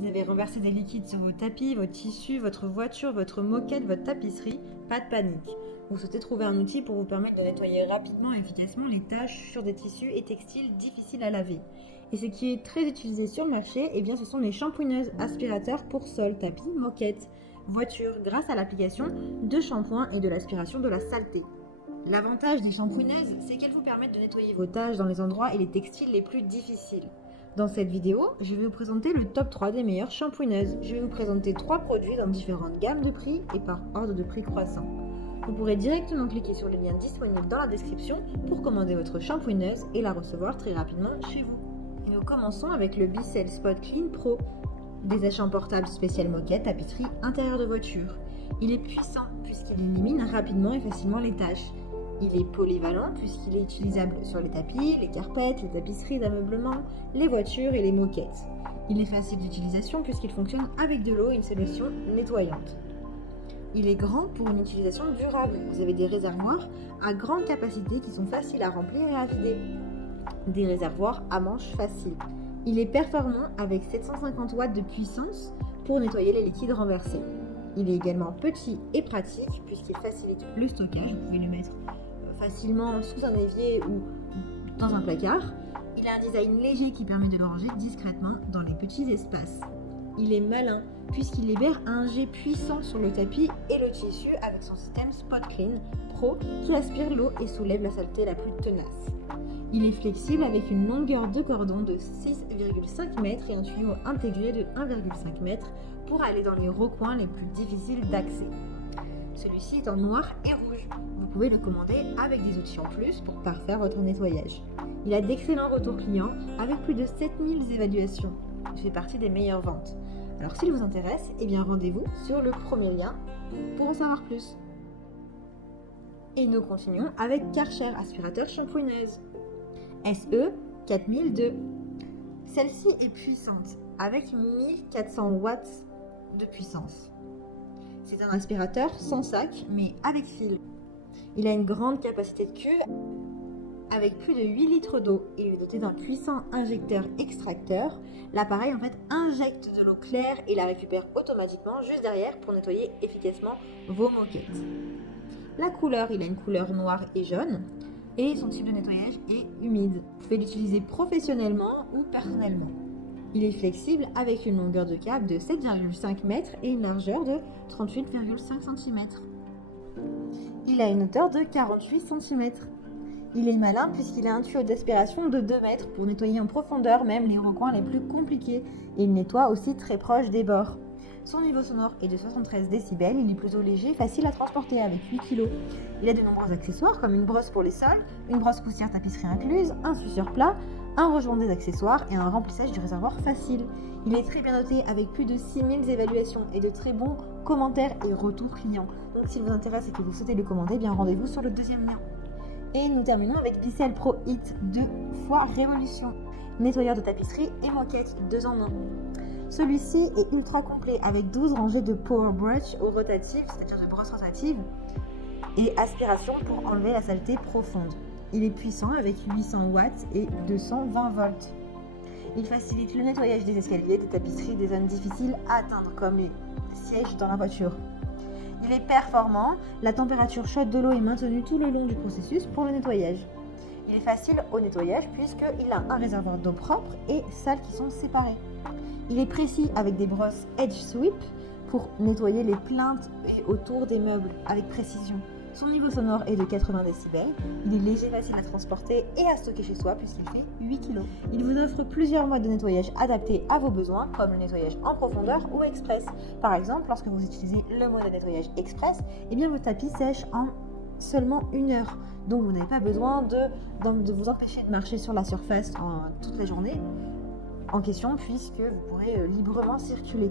Vous avez renversé des liquides sur vos tapis, vos tissus, votre voiture, votre moquette, votre tapisserie. Pas de panique. Vous souhaitez trouver un outil pour vous permettre de nettoyer rapidement et efficacement les taches sur des tissus et textiles difficiles à laver. Et ce qui est très utilisé sur le marché, eh bien, ce sont les shampooineuses aspirateurs pour sol, tapis, moquette, voiture, grâce à l'application de shampoing et de l'aspiration de la saleté. L'avantage des shampooineuses, c'est qu'elles vous permettent de nettoyer vos taches dans les endroits et les textiles les plus difficiles. Dans cette vidéo, je vais vous présenter le top 3 des meilleures shampooineuses. Je vais vous présenter 3 produits dans différentes gammes de prix et par ordre de prix croissant. Vous pourrez directement cliquer sur le lien disponible dans la description pour commander votre shampooineuse et la recevoir très rapidement chez vous. Et nous commençons avec le Bissell Spot Clean Pro, des sachets portables spécial moquette, tapisserie, intérieur de voiture. Il est puissant puisqu'il élimine rapidement et facilement les taches. Il est polyvalent puisqu'il est utilisable sur les tapis, les carpettes, les tapisseries d'ameublement, les voitures et les moquettes. Il est facile d'utilisation puisqu'il fonctionne avec de l'eau et une solution nettoyante. Il est grand pour une utilisation durable. Vous avez des réservoirs à grande capacité qui sont faciles à remplir et à vider. Des réservoirs à manches faciles. Il est performant avec 750 watts de puissance pour nettoyer les liquides renversés. Il est également petit et pratique puisqu'il facilite le stockage. Vous pouvez le mettre facilement sous un évier ou dans un placard. Il a un design léger qui permet de le ranger discrètement dans les petits espaces. Il est malin puisqu'il libère un jet puissant sur le tapis et le tissu avec son système Spot Clean Pro qui aspire l'eau et soulève la saleté la plus tenace. Il est flexible avec une longueur de cordon de 6,5 mètres et un tuyau intégré de 1,5 mètre pour aller dans les recoins les plus difficiles d'accès. Celui-ci est en noir et rouge. Vous pouvez le commander avec des outils en plus pour parfaire votre nettoyage. Il a d'excellents retours clients avec plus de 7000 évaluations. Il fait partie des meilleures ventes. Alors s'il vous intéresse, eh bien rendez-vous sur le premier lien pour en savoir plus. Et nous continuons avec Karcher aspirateur shampooineuse SE 4002. Celle-ci est puissante avec 1400 watts de puissance. C'est un aspirateur sans sac mais avec fil. Il a une grande capacité de cuve avec plus de 8 litres d'eau et il est doté d'un puissant injecteur extracteur. L'appareil en fait injecte de l'eau claire et la récupère automatiquement juste derrière pour nettoyer efficacement vos moquettes. La couleur, il a une couleur noire et jaune et son type de nettoyage est humide. Vous pouvez l'utiliser professionnellement ou personnellement. Il est flexible avec une longueur de câble de 7,5 mètres et une largeur de 38,5 cm. Il a une hauteur de 48 cm. Il est malin puisqu'il a un tuyau d'aspiration de 2 mètres pour nettoyer en profondeur même les recoins les plus compliqués et il nettoie aussi très proche des bords. Son niveau sonore est de 73 décibels, il est plutôt léger, facile à transporter avec 8 kg. Il a de nombreux accessoires comme une brosse pour les sols, une brosse poussière tapisserie incluse, un suceur plat, un rangement des accessoires et un remplissage du réservoir facile. Il est très bien noté avec plus de 6000 évaluations et de très bons commentaires et retours clients. Donc s'il vous intéresse et que vous souhaitez le commander, bien rendez-vous sur le deuxième lien. Et nous terminons avec Bissell Pro Hit 2 fois Révolution, nettoyeur de tapisserie et moquette 2 en 1. Celui-ci est ultra complet avec 12 rangées de power brush au rotatif, c'est-à-dire de brosses rotatives, et aspiration pour enlever la saleté profonde. Il est puissant avec 800 watts et 220 volts. Il facilite le nettoyage des escaliers, des tapisseries, des zones difficiles à atteindre comme les sièges dans la voiture. Il est performant, la température chaude de l'eau est maintenue tout le long du processus pour le nettoyage. Il est facile au nettoyage puisqu'il a un réservoir d'eau propre et sale qui sont séparés. Il est précis avec des brosses Edge Sweep pour nettoyer les plinthes et autour des meubles avec précision. Son niveau sonore est de 80 décibels. Il est léger, facile à transporter et à stocker chez soi puisqu'il fait 8 kg. Il vous offre plusieurs modes de nettoyage adaptés à vos besoins comme le nettoyage en profondeur ou express. Par exemple, lorsque vous utilisez le mode de nettoyage express, eh bien votre tapis sèche en seulement 1 heure. Donc vous n'avez pas besoin de vous empêcher de marcher sur la surface toute la journée en question puisque vous pourrez librement circuler.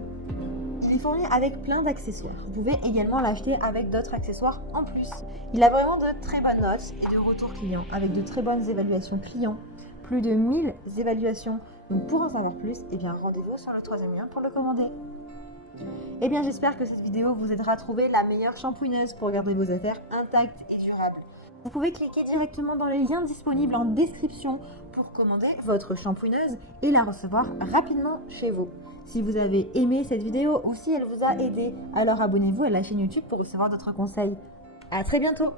Il est fourni avec plein d'accessoires. Vous pouvez également l'acheter avec d'autres accessoires en plus. Il a vraiment de très bonnes notes et de retours clients avec de très bonnes évaluations clients. Plus de 1000 évaluations. Donc pour en savoir plus, eh bien rendez-vous sur le troisième lien pour le commander. Eh bien j'espère que cette vidéo vous aidera à trouver la meilleure shampooineuse pour garder vos affaires intactes et durables. Vous pouvez cliquer directement dans les liens disponibles en description pour commander votre shampooineuse et la recevoir rapidement chez vous. Si vous avez aimé cette vidéo ou si elle vous a aidé, alors abonnez-vous à la chaîne YouTube pour recevoir d'autres conseils. À très bientôt!